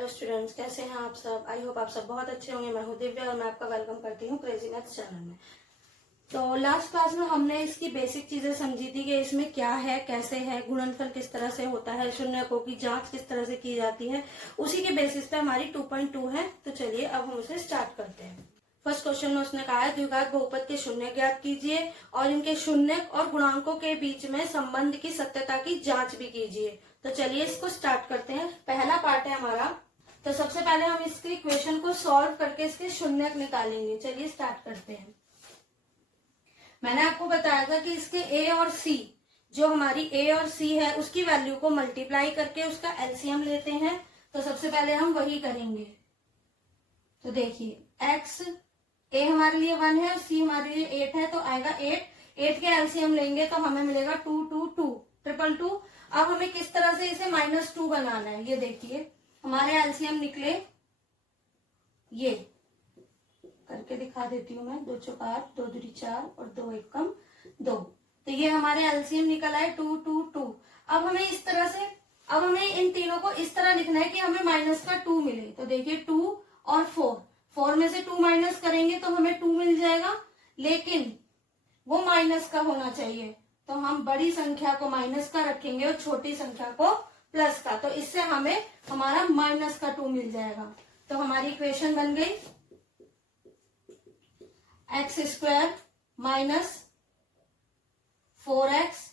Hello students, कैसे हैं आप सब। आई होप आप सब बहुत अच्छे होंगे। मैं हूं दिव्या और मैं आपका वेलकम करती हूं क्रेजी मैथ्स चैनल में। तो लास्ट क्लास में हमने इसकी बेसिक चीजें समझी थी कि इसमें क्या है, कैसे है, गुणनफल किस तरह से होता है, शून्यकों की जांच किस तरह से की जाती है। उसी के बेसिस पे हमारी 2.2 है। तो चलिए अब हम उसे स्टार्ट करते हैं। फर्स्ट क्वेश्चन में उसने कहा है द्विघात बहुपद के शून्य ज्ञात कीजिए और इनके शून्यक और गुणांकों के बीच में संबंध की सत्यता की जांच भी कीजिए। तो चलिए इसको स्टार्ट करते हैं। पहला पार्ट है हमारा। तो सबसे पहले हम इसके इक्वेशन को सॉल्व करके इसके शून्यक निकालेंगे। चलिए स्टार्ट करते हैं। मैंने आपको बताया था कि इसके ए और सी, जो हमारी ए और सी है उसकी वैल्यू को मल्टीप्लाई करके उसका एलसीएम लेते हैं। तो सबसे पहले हम वही करेंगे। तो देखिए एक्स ए हमारे लिए 1 है और सी हमारे लिए 8 है, तो आएगा 8 के एलसीएम लेंगे तो हमें मिलेगा 2 2 2 ट्रिपल 2। अब हमें किस तरह से इसे -2 बनाना है, ये देखिए हमारे एलसीएम निकले, ये करके दिखा देती हूँ मैं। 2 चौक 8, 2 दूनी 4 और 2 एकम 2। तो ये हमारे एलसीएम निकल आए 2 2 2। अब हमें इस तरह से, अब हमें इन तीनों को इस तरह लिखना है कि हमें -2 मिले। तो देखिए 2 और 4 में से 2 माइनस करेंगे तो हमें 2 मिल जाएगा, लेकिन वो माइनस का होना चाहिए। तो हम बड़ी संख्या को माइनस का रखेंगे और छोटी संख्या को प्लस का। तो इससे हमें हमारा -2 मिल जाएगा। तो हमारी इक्वेशन बन गई x² minus 4x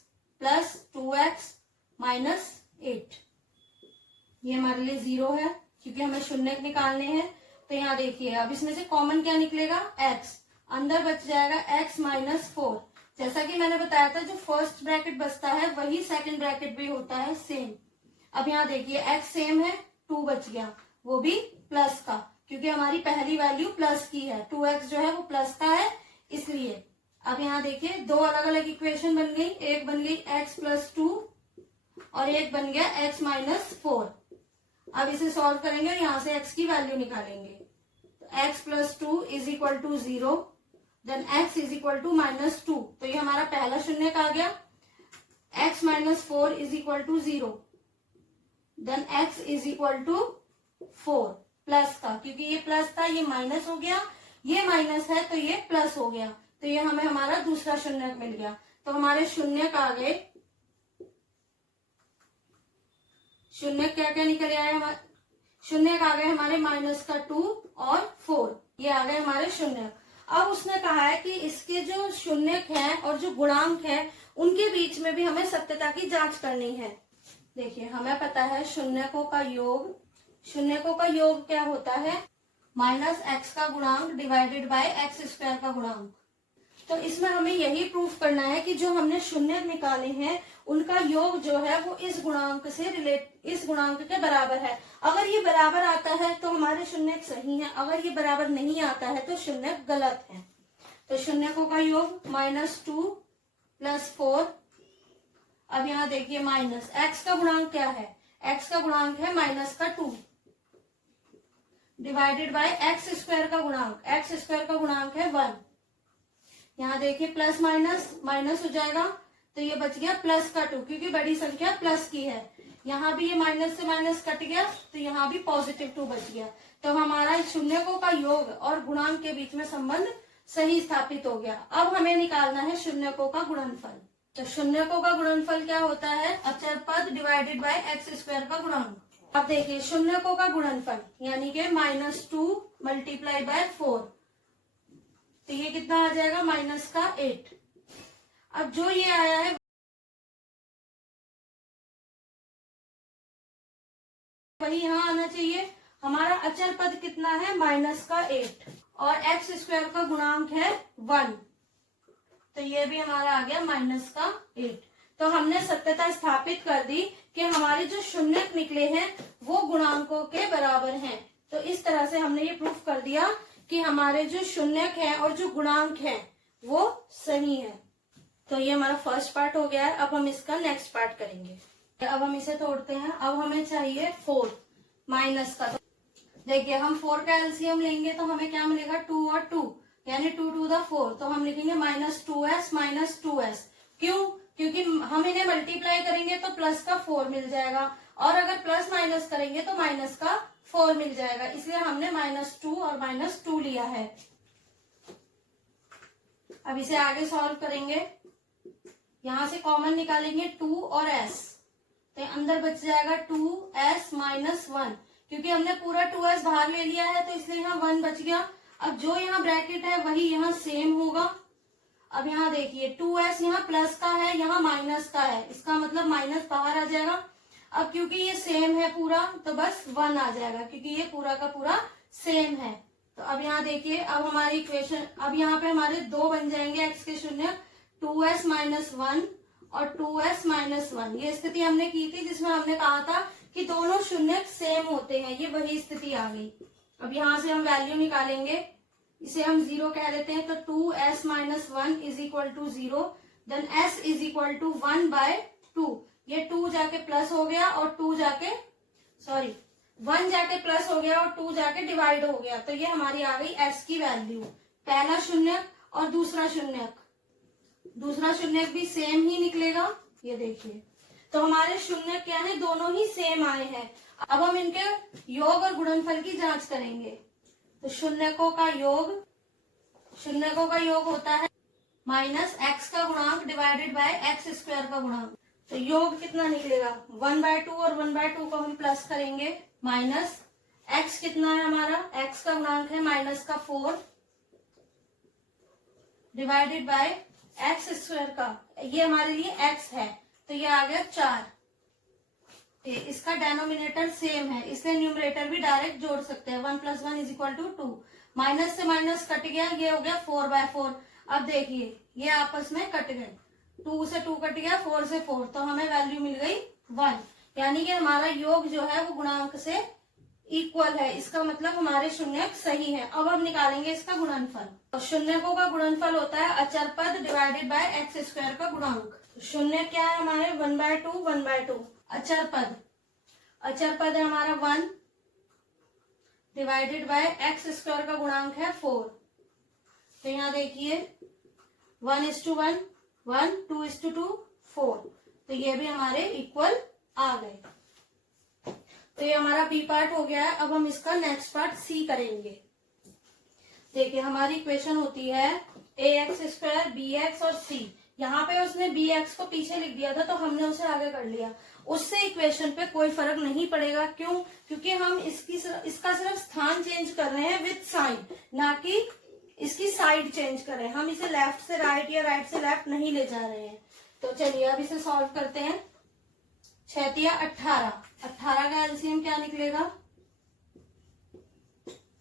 plus 2x minus 8। ये हमारे लिए 0 है क्योंकि हमें शून्यक निकालने हैं। तो यहाँ देखिए अब इसमें से कॉमन क्या निकलेगा, x, अंदर बच जाएगा x माइनस 4। जैसा कि मैंने बताया था जो फर्स्ट ब्रैकेट बचता है वही सेकंड ब्रैकेट भी होता है सेम। अब यहाँ देखिए x सेम है, 2 बच गया, वो भी प्लस का, क्योंकि हमारी पहली वैल्यू प्लस की है। 2x जो है वो प्लस का है इसलिए। अब यहाँ देखिए दो अलग अलग इक्वेशन बन गई। एक बन गई x प्लस 2 और एक बन गया x माइनस 4। अब इसे सॉल्व करेंगे और यहाँ से x की वैल्यू निकालेंगे। तो x plus 2 is equal to 0, then x is equal to -2। तो ये हमारा पहला शून्यक आ गया। x minus 4 is equal to 0, then x is equal to 4 plus का, क्योंकि ये प्लस था ये माइनस हो गया, ये माइनस है तो ये प्लस हो गया। तो ये हमें हमारा दूसरा शून्यक मिल गया। तो हमारे शून्यक आ गए, शून्यक क्या क्या निकल आए, शून्यक आ गए हमारे -2 और 4, ये आ गए हमारे शून्यक। अब उसने कहा है कि इसके जो शून्यक हैं और जो गुणांक है उनके बीच में भी हमें सत्यता की जांच करनी है। देखिए हमें पता है शून्यकों का योग, शून्यकों का योग क्या होता है, -x का गुणांक डिवाइडेड बाय x² का गुणांक। तो इसमें हमें यही प्रूफ करना है कि जो हमने शून्यक निकाले हैं उनका योग जो है वो इस गुणांक से इस गुणांक के बराबर है। अगर ये बराबर आता है तो हमारे शून्यक सही हैं, अगर ये बराबर नहीं आता है तो शून्यक गलत है। तो शून्यकों का योग -2 प्लस 4। अब यहाँ देखिए माइनस x का गुणांक क्या है, x का गुणांक है -2 डिवाइडेड बाय x² का गुणांक, x² का गुणांक है 1। यहाँ देखिए प्लस माइनस माइनस हो जाएगा तो ये बच गया +2, क्योंकि बड़ी संख्या प्लस की है। यहाँ भी ये माइनस से माइनस कट गया तो यहाँ भी +2 बच गया। तो हमारा शून्यकों का योग और गुणांक के बीच में संबंध सही स्थापित हो गया। अब हमें निकालना है शून्यकों का गुणनफल। तो शून्यकों का गुणनफल क्या होता है, अचर पद डिवाइडेड बाय x² का गुणांक। अब देखिए शून्यकों का गुणनफल यानी कि -2 मल्टीप्लाई बाय 4, तो ये कितना आ जाएगा -8। अब जो ये आया है वही यहाँ आना चाहिए। हमारा अचर पद कितना है, -8 और x² का गुणांक है 1, तो ये भी हमारा आ गया -8। तो हमने सत्यता स्थापित कर दी कि हमारे जो शून्यक निकले हैं वो गुणांकों के बराबर हैं। तो इस तरह से हमने ये प्रूफ कर दिया कि हमारे जो शून्यक है और जो गुणांक है वो सही है। तो ये हमारा फर्स्ट पार्ट हो गया है। अब हम इसका नेक्स्ट पार्ट करेंगे। अब हम इसे तोड़ते हैं। अब हमें चाहिए 4 माइनस का। तो देखिए हम 4 का एलसीएम लेंगे तो हमें क्या मिलेगा, 2 और 2 यानी 2 to the 4। तो हम लिखेंगे -2s माइनस 2s। क्यों, क्योंकि हम इन्हें मल्टीप्लाई करेंगे तो प्लस का 4 मिल जाएगा और अगर प्लस माइनस करेंगे तो माइनस का 4 मिल जाएगा, इसलिए हमने -2 और -2 लिया है। अब इसे आगे सॉल्व करेंगे, यहां से कॉमन निकालेंगे 2 और s, तो अंदर बच जाएगा 2s -1, क्योंकि हमने पूरा 2s बाहर ले लिया है तो इसलिए यहाँ 1 बच गया। अब जो यहाँ ब्रैकेट है वही यहाँ सेम होगा। अब यहाँ देखिए 2s यहाँ प्लस का है, यहाँ माइनस का है, इसका मतलब माइनस बाहर आ जाएगा। अब क्योंकि ये सेम है पूरा तो बस 1 आ जाएगा, क्योंकि ये पूरा का पूरा सेम है। तो अब यहाँ देखिए, अब हमारी इक्वेशन, अब यहाँ पे हमारे 2 बन जाएंगे x के शून्य, 2s -1 और 2s -1। ये स्थिति हमने की थी जिसमें हमने कहा था कि दोनों शून्य सेम होते हैं, ये वही स्थिति आ गई। अब यहाँ से हम वैल्यू निकालेंगे, इसे हम 0 कह देते हैं, तो 2s -1 is equal to 0, then s is equal to 1/2। ये 2 जाके प्लस हो गया और 1 जाके प्लस हो गया और 2 जाके डिवाइड हो गया, तो ये हमारी आ गई s की वैल्यू। पहला शून्य और दूसरा शून्य भी सेम ही निकलेगा, ये देखिए। तो हमारे शून्य क्या है, दोनों ही सेम आए हैं। अब हम इनके योग और गुणनफल की जांच करेंगे। तो शून्यकों का योग होता है -x का गुणांक डिवाइडेड बाय x स्क्वायर का गुणांक। तो योग कितना निकलेगा, 1/2 और 1/2 को हम प्लस करेंगे, माइनस x कितना है हमारा, x का गुणांक है -4 डिवाइडेड बाय x स्क्वायर का, ये हमारे लिए x है तो ये आ गया 4। इसका डेनोमिनेटर सेम है इसलिए न्यूमरेटर भी डायरेक्ट जोड़ सकते हैं, 1 + 1 = 2। माइनस से माइनस कट गया, ये हो गया 4/4। अब देखिए ये आपस में कट गए, 2 से 2 कट गया, 4 से 4, तो हमें वैल्यू मिल गई 1, यानी कि हमारा योग जो है वो गुणांक से इक्वल है। इसका मतलब हमारे शून्यक सही है। अब हम निकालेंगे इसका गुणनफल। तो शून्यकों का गुणनफल होता है अचर पद डिवाइडेड बाय x स्क्वायर का गुणांक। शून्य क्या है हमारे, 1/2 अचर पद है हमारा 1 डिवाइडेड बाय x स्क्वायर का गुणांक है 4। तो यहाँ देखिए 1:1, 1, 2:2, 4, तो ये भी हमारे इक्वल आ गए। तो ये हमारा बी पार्ट हो गया है। अब हम इसका नेक्स्ट पार्ट सी करेंगे। देखिए हमारी इक्वेशन होती है ax² bx और c। यहाँ पे उसने bx को पीछे लिख दिया था तो हमने उसे आगे कर लिया, उससे इक्वेशन पे कोई फर्क नहीं पड़ेगा। क्यों? क्योंकि हम इसका सिर्फ स्थान चेंज कर रहे हैं विथ साइन, ना कि इसकी साइड चेंज कर रहे हैं। हम इसे लेफ्ट से राइट या राइट से लेफ्ट नहीं ले जा रहे हैं। तो चलिए अब इसे सॉल्व करते हैं। 6 × 18, 18 का एलसीएम क्या निकलेगा,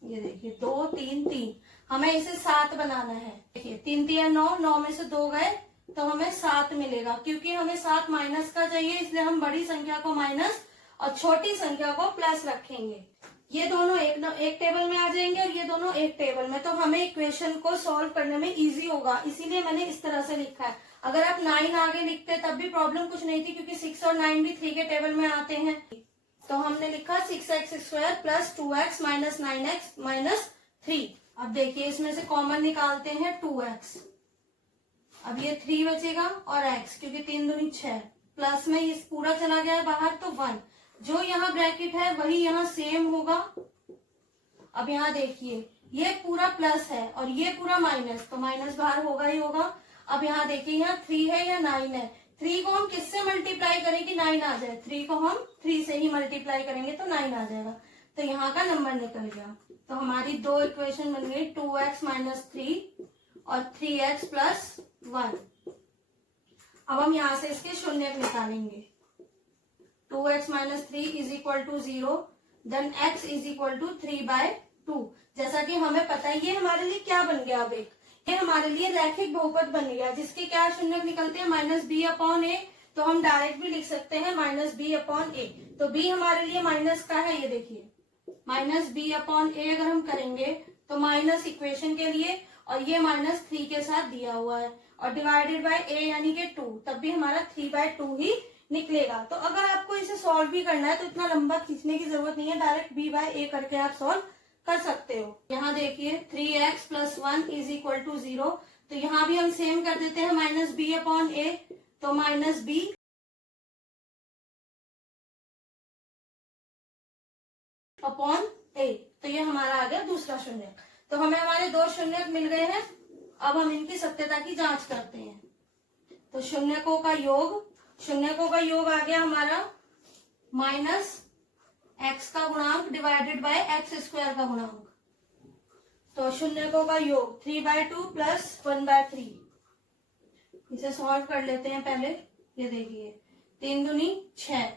ये देखिए 2, 3, 3। हमें इसे 7 बनाना है। देखिए 3 × 9, 9 में से 2 गए तो हमें 7 मिलेगा। क्योंकि हमें 7 माइनस का चाहिए इसलिए हम बड़ी संख्या को माइनस और छोटी संख्या को प्लस रखेंगे। ये दोनों एक टेबल में आ जाएंगे और ये दोनों एक टेबल में, तो हमें इक्वेशन को सॉल्व करने में इजी होगा, इसीलिए मैंने इस तरह से लिखा है। अगर आप 9 आगे लिखते तब भी प्रॉब्लम कुछ नहीं थी, क्योंकि 6 और 9 भी 3 के टेबल में आते हैं। तो हमने लिखा 6x² + 2x - 9x - 3। अब देखिए इसमें से कॉमन निकालते हैं 2x। अब ये 3 बचेगा और x, क्योंकि 3 दूनी 6, प्लस में ये पूरा चला गया बाहर तो 1। जो यहाँ ब्रैकेट है वही यहाँ सेम होगा। अब यहाँ देखिए ये पूरा प्लस है और ये पूरा माइनस, तो माइनस बाहर होगा ही होगा। अब यहाँ देखिए यहाँ 3 है या 9 है, 3 को हम किससे मल्टीप्लाई करें कि 9 आ जाए, 3 को हम 3 से ही मल्टीप्लाई करेंगे तो 9 आ जाएगा। तो यहाँ का नंबर निकल गया। तो हमारी 2 इक्वेशन बन गई, 2x - 3 और 3x + 1। अब हम यहाँ से इसके शून्यक निकालेंगे। 2x - 3 = 0, then x = 3/2। जैसा कि हमें पता है ये हमारे लिए क्या बन गया, अब ये हमारे लिए रैखिक बहुपद बन गया, जिसके क्या शून्यक निकलते हैं -b/a। तो हम डायरेक्ट भी लिख सकते हैं -b/a। तो b हमारे लिए माइनस का है, ये देखिए -b/a अगर हम करेंगे तो माइनस इक्वेशन के लिए, और ये -3 के साथ दिया हुआ है, और डिवाइडेड बाय a यानी कि 2, तब भी हमारा 3/2 ही निकलेगा। तो अगर आपको इसे सॉल्व भी करना है तो इतना लंबा खींचने की जरूरत नहीं है, डायरेक्ट b/a करके आप सॉल्व कर सकते हो। यहाँ देखिए 3x + 1 = 0, तो यहाँ भी हम सेम कर देते हैं -b/a, तो -b अपॉन ए। तो ये हमारा आ गया दूसरा शून्यक। तो हमें हमारे दो शून्यक मिल गए हैं। अब हम इनकी सत्यता की जांच करते हैं। तो शून्यकों का योग आ गया हमारा माइनस एक्स का गुणांक डिवाइडेड बाय एक्स स्क्वायर का गुणांक। तो शून्यकों का योग 3/2 प्लस 1/3। इसे सॉल्व कर लेते हैं पहले। ये देखिए 3 दूनी 6।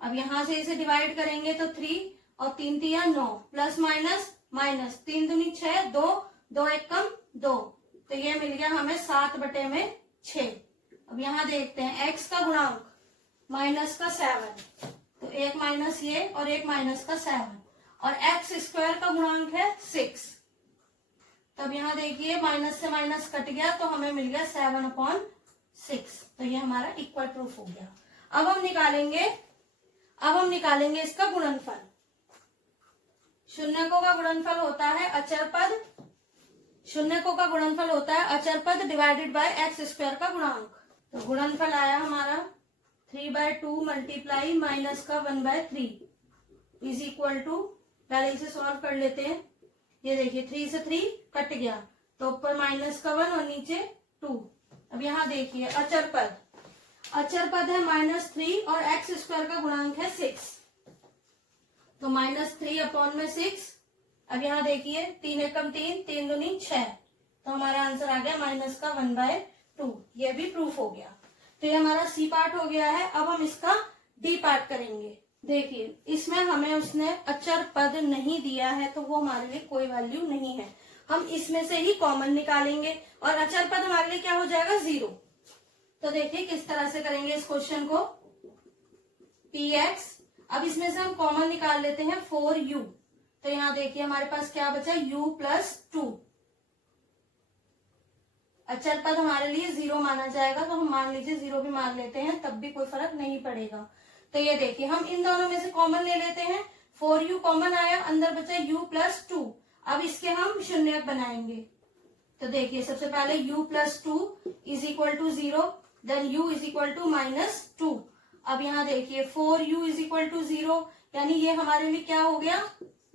अब यहां से इसे डिवाइड करेंगे तो 3 और 3 तिया 9 प्लस माइनस माइनस 3 दूनी 6, 2 2 1 कम 2। तो ये मिल गया हमें 7/6। अब यहाँ देखते हैं एक्स का गुणांक माइनस का 7। तो एक माइनस ये और एक माइनस का 7 और एक्स स्क्वायर का गुणांक है 6। तब यहाँ देखिए माइनस से माइनस कट गया तो हमें मिल गया 7/6। तो ये हमारा इक्वल प्रूफ हो गया। अब हम निकालेंगे इसका गुणनफल। शून्यकों का गुणनफल होता है अचर पद डिवाइडेड बाय एक्स स्क्वायर का गुणांक। तो गुणनफल आया हमारा 3/2 मल्टीप्लाई माइनस का 1/3 इज इक्वल टू, पहले इसे सॉल्व कर लेते हैं। ये देखिए 3 से 3 कट गया तो ऊपर माइनस का 1 और नीचे 2। अब यहाँ देखिए अचर पद है -3 और एक्स स्क्वायर का गुणांक है 6। तो -3/6। अब यहाँ देखिए 3 एकम 3, 3 दूनी 6। तो हमारा आंसर आ गया माइनस का 1/2। ये भी प्रूफ हो गया। तो ये हमारा सी पार्ट हो गया है। अब हम इसका डी पार्ट करेंगे। देखिए इसमें हमें उसने अचर पद नहीं दिया है तो वो हमारे लिए कोई वैल्यू नहीं है। हम इसमें से ही कॉमन निकालेंगे और अचर पद हमारे लिए क्या हो जाएगा 0। तो देखिए किस तरह से करेंगे इस क्वेश्चन को। px, अब इसमें से हम कॉमन निकाल लेते हैं 4u। तो यहाँ देखिए हमारे पास क्या बचा u + 2। अचर पद हमारे लिए 0 माना जाएगा तो हम मान लीजिए 0 भी मान लेते हैं तब भी कोई फर्क नहीं पड़ेगा। तो ये देखिए हम इन दोनों में से कॉमन ले लेते हैं। 4u कॉमन आया, अंदर बचा u + 2। अब इसके हम शून्यक बनाएंगे। तो देखिए सबसे पहले u + 2 is equal to 0, then u is equal to -2। अब यहाँ देखिए 4u इज इक्वल टू 0, यानी ये हमारे लिए क्या हो गया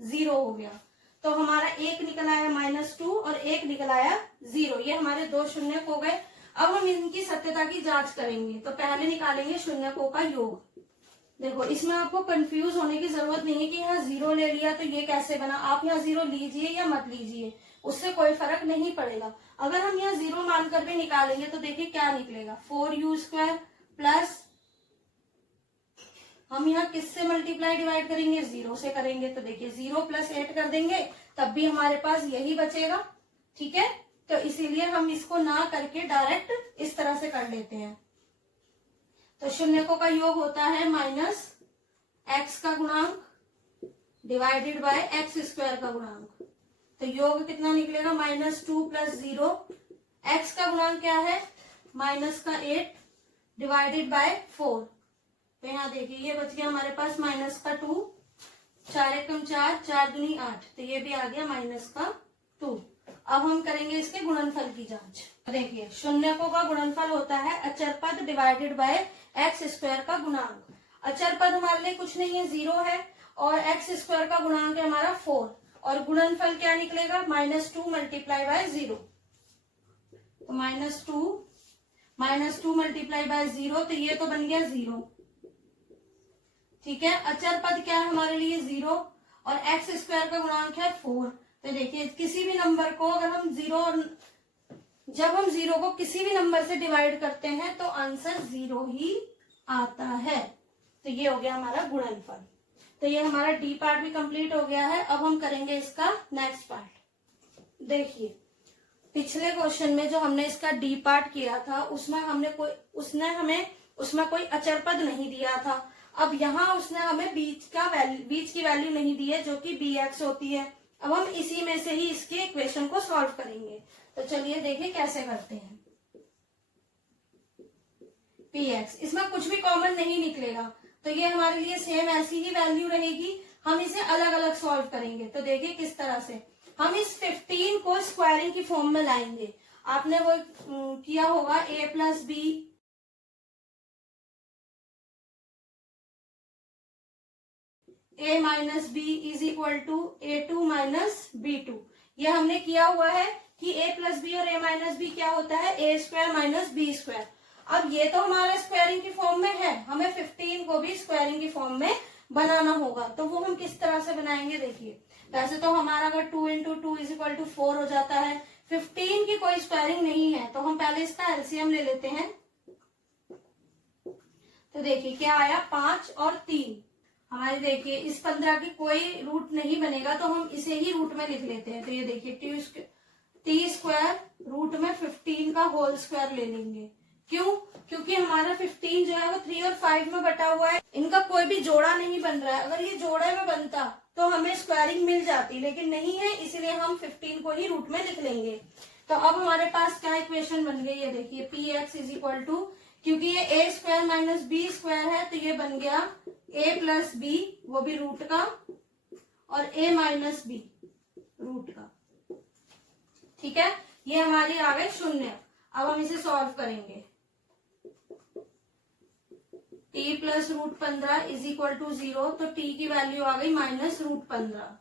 0 हो गया। तो हमारा एक निकल आया -2 और एक निकल आया 0। ये हमारे दो शून्यक हो गए। अब हम इनकी सत्यता की जांच करेंगे। तो पहले निकालेंगे शून्यकों का योग। देखो इसमें आपको कंफ्यूज होने की जरूरत नहीं है कि यहाँ 0 ले लिया तो ये कैसे बना। आप यहाँ 0 लीजिए या मत लीजिए, उससे कोई फर्क नहीं पड़ेगा। अगर हम यहाँ 0 मानकर भी निकालेंगे तो देखिए क्या निकलेगा 4u² प्लस, हम यहाँ किससे मल्टीप्लाई डिवाइड करेंगे 0 से करेंगे। तो देखिए 0 + 8 कर देंगे तब भी हमारे पास यही बचेगा। ठीक है, तो इसीलिए हम इसको ना करके डायरेक्ट इस तरह से कर लेते हैं। तो शून्यकों का योग होता है माइनस एक्स का गुणांक डिवाइडेड बाय एक्स स्क्वायर का गुणांक। तो योग कितना निकलेगा -2 + 0। एक्स का गुणांक क्या है -8 डिवाइडेड बाय 4। तो यहाँ देखिए ये बच गया हमारे पास -2। 4 एकम 4, 4 दूनी 8। तो ये भी आ गया -2। अब हम करेंगे इसके गुणनफल की जांच। देखिए शून्यकों का गुणनफल होता है अचर पद डिवाइडेड बाय एक्स स्क्वायर का गुणांक। अचर पद हमारे लिए कुछ नहीं है 0 है और एक्स स्क्वायर का गुणांक है हमारा 4 और गुणनफल क्या निकलेगा -2 मल्टीप्लाई बाय 0। तो -2 मल्टीप्लाई बाय 0, तो ये तो बन गया 0। ठीक है, अचर पद क्या है हमारे लिए 0 और एक्स स्क्वायर का गुणांक है 4। तो देखिए किसी भी नंबर को अगर हम जब हम 0 को किसी भी नंबर से डिवाइड करते हैं तो आंसर 0 ही आता है। तो ये हो गया हमारा गुणनफल। तो ये हमारा डी पार्ट भी कंप्लीट हो गया है। अब हम करेंगे इसका नेक्स्ट पार्ट। देखिए पिछले क्वेश्चन में जो हमने इसका डी पार्ट किया था उसमें उसमें कोई अचर पद नहीं दिया था। अब यहाँ उसने हमें बीच की वैल्यू नहीं दी है जो कि bx होती है। अब हम इसी में से ही इसके इक्वेशन को सॉल्व करेंगे। तो चलिए देखिए कैसे करते हैं। px, इसमें कुछ भी कॉमन नहीं निकलेगा तो ये हमारे लिए सेम ऐसी ही वैल्यू रहेगी। हम इसे अलग अलग सॉल्व करेंगे। तो देखिए किस तरह से हम इस 15 को स्क्वायरिंग की फॉर्म में लाएंगे। आपने वो किया होगा a + b a minus B is equal to a2 minus b2। ये हमने किया हुआ है कि a प्लस बी और a माइनस बी क्या होता है, a square minus B square. अब ये तो हमारा स्क्वायरिंग की फॉर्म में है, हमें 15 को भी स्क्वायरिंग की फॉर्म में बनाना होगा। तो वो हम किस तरह से बनाएंगे, देखिए वैसे तो हमारा अगर 2 इंटू 2 इज इक्वल टू 4 हो जाता है, 15 की कोई स्क्वायरिंग नहीं है तो हम पहले इसका एलसीएम ले लेते हैं। तो देखिए क्या आया, 5 और 3। हमारे देखिए इस 15 की कोई रूट नहीं बनेगा तो हम इसे ही रूट में लिख लेते हैं। तो ये देखिए टी स्क्वायर रूट में 15 का होल स्क्वायर ले लेंगे। क्यों, क्योंकि हमारा 15 जो है वो 3 और 5 में बटा हुआ है, इनका कोई भी जोड़ा नहीं बन रहा है। अगर ये जोड़े में बनता तो हमें स्क्वायरिंग मिल जाती, लेकिन नहीं है, इसलिए हम 15 को ही रूट में लिख लेंगे। तो अब हमारे पास क्या इक्वेशन बन गई है, देखिए P X is equal to, क्योंकि ये A square minus B square है तो ये बन गया ए प्लस बी, वो भी रूट का, और ए माइनस बी रूट का। ठीक है, ये हमारी आ गई शून्य। अब हम इसे सॉल्व करेंगे। T plus root 15 is equal to 0, तो टी की वैल्यू आ गई माइनस रूट 15।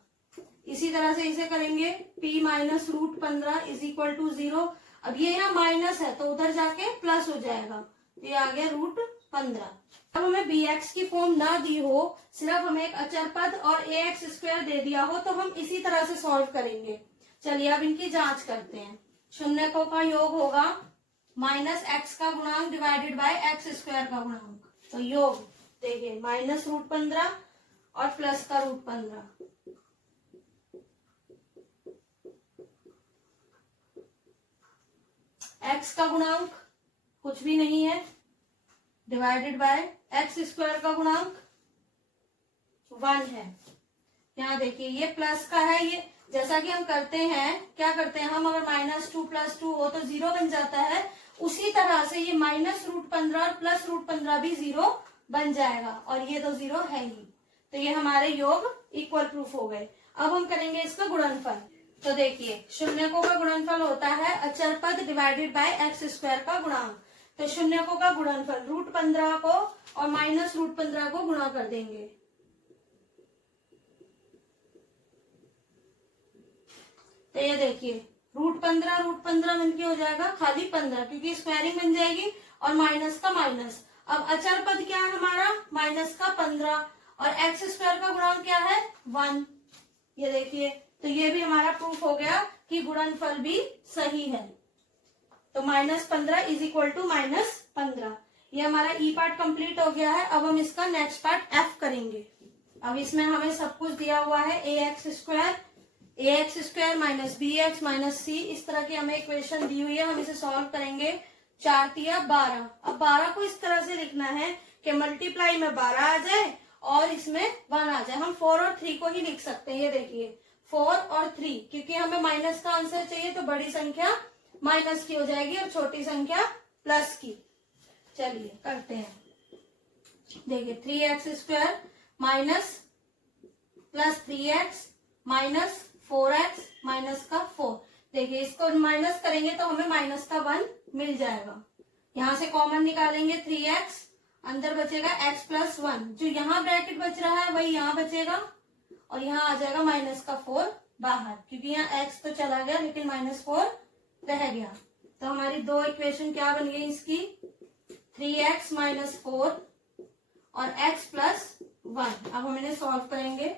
इसी तरह से इसे करेंगे, p minus root 15 is equal to 0। अब ये यहाँ माइनस है तो उधर जाके प्लस हो जाएगा, ये आ गया रूट 15। अब हमें बी एक्स की फॉर्म ना दी हो, सिर्फ हमें एक अचर पद और ए एक्स स्क्वायर दे दिया हो, तो हम इसी तरह से सॉल्व करेंगे। चलिए अब इनकी जांच करते हैं। शून्यकों का योग होगा माइनस एक्स का गुणांक डिवाइडेड बाय एक्स स्क्वायर का गुणांक। तो योग देखिए माइनस रूट 15 और प्लस का रूट 15। एक्स का गुणांक कुछ भी नहीं है, डिवाइडेड बाय एक्स स्क्वायर का गुणांक 1 है। यहाँ देखिए ये प्लस का है, ये जैसा कि हम करते हैं, क्या करते हैं हम, अगर -2 + 2 हो तो 0 बन जाता है, उसी तरह से ये माइनस रूट 15 और प्लस रूट 15 भी 0 बन जाएगा, और ये तो 0 है ही। तो ये हमारे योग इक्वल प्रूफ हो गए। अब हम करेंगे इसका गुणनफल। तो देखिए शून्यकों का गुणनफल होता है अचर पद डिवाइडेड बाय एक्स स्क्वायर का गुणांक। तो शून्यकों का गुणनफल रूट 15 को और माइनस रूट 15 को गुणा कर देंगे। तो ये देखिए रूट 15 मिलके हो जाएगा खाली 15, क्योंकि स्क्वायरिंग बन जाएगी और माइनस का माइनस। अब अचर पद क्या है हमारा, माइनस का 15, और एक्स स्क्वायर का गुणांक क्या है 1। ये देखिए, तो ये भी हमारा प्रूफ हो गया कि गुणनफल भी सही है। तो -15 इज इक्वल टू -15। ये हमारा ई पार्ट कंप्लीट हो गया है। अब हम इसका नेक्स्ट पार्ट एफ करेंगे। अब इसमें हमें सब कुछ दिया हुआ है, A x square minus B x minus C, इस तरह की हमें इक्वेशन दी हुई है। हम इसे सॉल्व करेंगे। 4 तिया 12। अब 12 को इस तरह से लिखना है कि मल्टीप्लाई में 12 आ जाए और इसमें 1 आ जाए। हम 4 और 3 को ही लिख सकते हैं। ये देखिए 4 और 3, क्योंकि हमें माइनस का आंसर चाहिए तो बड़ी संख्या माइनस की हो जाएगी और छोटी संख्या प्लस की। चलिए करते हैं। देखिए 3x square minus plus 3x minus 4x minus का 4। देखिए इसको माइनस करेंगे तो हमें माइनस का 1 मिल जाएगा। यहाँ से कॉमन निकालेंगे 3x, अंदर बचेगा x प्लस 1। जो यहाँ ब्रैकेट बच रहा है वही यहाँ बचेगा, और यहाँ आ जाएगा माइनस का 4 बाहर, क्योंकि यहाँ x तो चला गया लेकिन -4 रह गया। तो हमारी दो इक्वेशन क्या बन गई इसकी, 3x माइनस 4 और x प्लस 1। अब हम इन्हें सॉल्व करेंगे।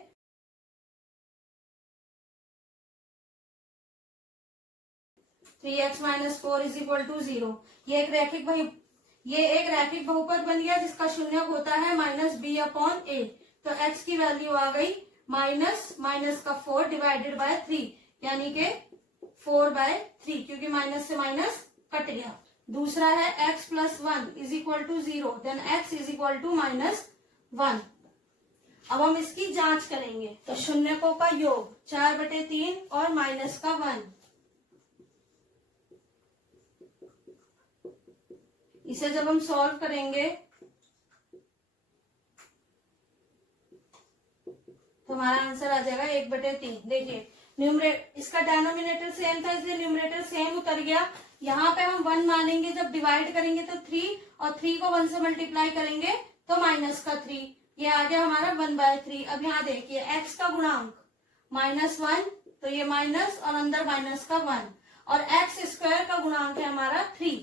Three X minus 4 is equal to 0। ये एक रैखिक बहुपद बन गया जिसका शून्यक होता है -b/a। तो x की वैल्यू आ गई माइनस का 4 डिवाइडेड बाय 3, यानी के 4/3, क्योंकि माइनस से माइनस कट गया। दूसरा है x plus 1 is equal to 0, then x is equal to -1। अब हम इसकी जांच करेंगे। तो शून्यकों का योग 4/3 और माइनस का 1। इसे जब हम सॉल्व करेंगे तो हमारा आंसर आ जाएगा 1/3। देखिए इसका डिनोमिनेटर सेम था इसलिए न्यूमरेटर सेम उतर गया। यहाँ पे हम 1 मानेंगे, जब डिवाइड करेंगे तो 3, और 3 को 1 से मल्टीप्लाई करेंगे तो -3। ये आ गया हमारा 1/3। अब यहाँ देखिए x का गुणांक -1, तो ये माइनस और अंदर माइनस का 1, और x स्क्वायर का गुणांक है हमारा 3।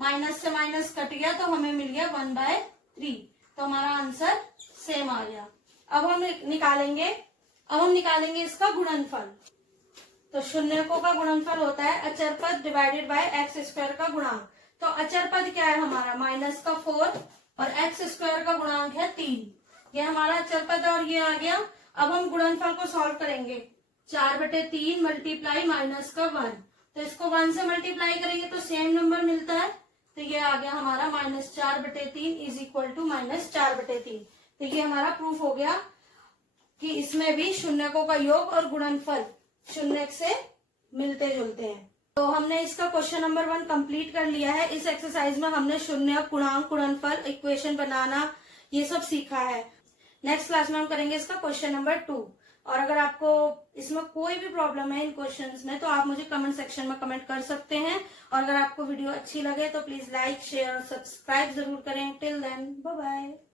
माइनस से माइनस कट गया तो हमें मिल गया 1/3, तो हमारा आंसर सेम आ गया। अब हम निकालेंगे इसका गुणनफल। तो शून्यकों का गुणनफल होता है अचर पद डिवाइडेड बाय एक्स स्क्वायर का गुणांक। तो अचर पद क्या है हमारा -4 और एक्स स्क्वायर का गुणांक है 3। ये हमारा अचर पद और ये आ गया। अब हम गुणनफल को सॉल्व करेंगे। 4/3 मल्टीप्लाई माइनस का 1, तो इसको 1 से मल्टीप्लाई करेंगे तो सेम नंबर मिलता है। तो ये आ गया हमारा -4/3 इज इक्वल टू -4/3। तो ये हमारा प्रूफ हो गया कि इसमें भी शून्यकों का योग और गुणनफल शून्य से मिलते जुलते हैं। तो हमने इसका क्वेश्चन नंबर 1 कंप्लीट कर लिया है। इस एक्सरसाइज में हमने शून्य, गुणांक, गुणनफल, इक्वेशन बनाना ये सब सीखा है। नेक्स्ट क्लास में हम करेंगे इसका क्वेश्चन नंबर 2। और अगर आपको इसमें कोई भी प्रॉब्लम है इन क्वेश्चंस में तो आप मुझे कमेंट सेक्शन में कमेंट कर सकते हैं। और अगर आपको वीडियो अच्छी लगे तो प्लीज लाइक, शेयर और सब्सक्राइब जरूर करें। Till then bye bye.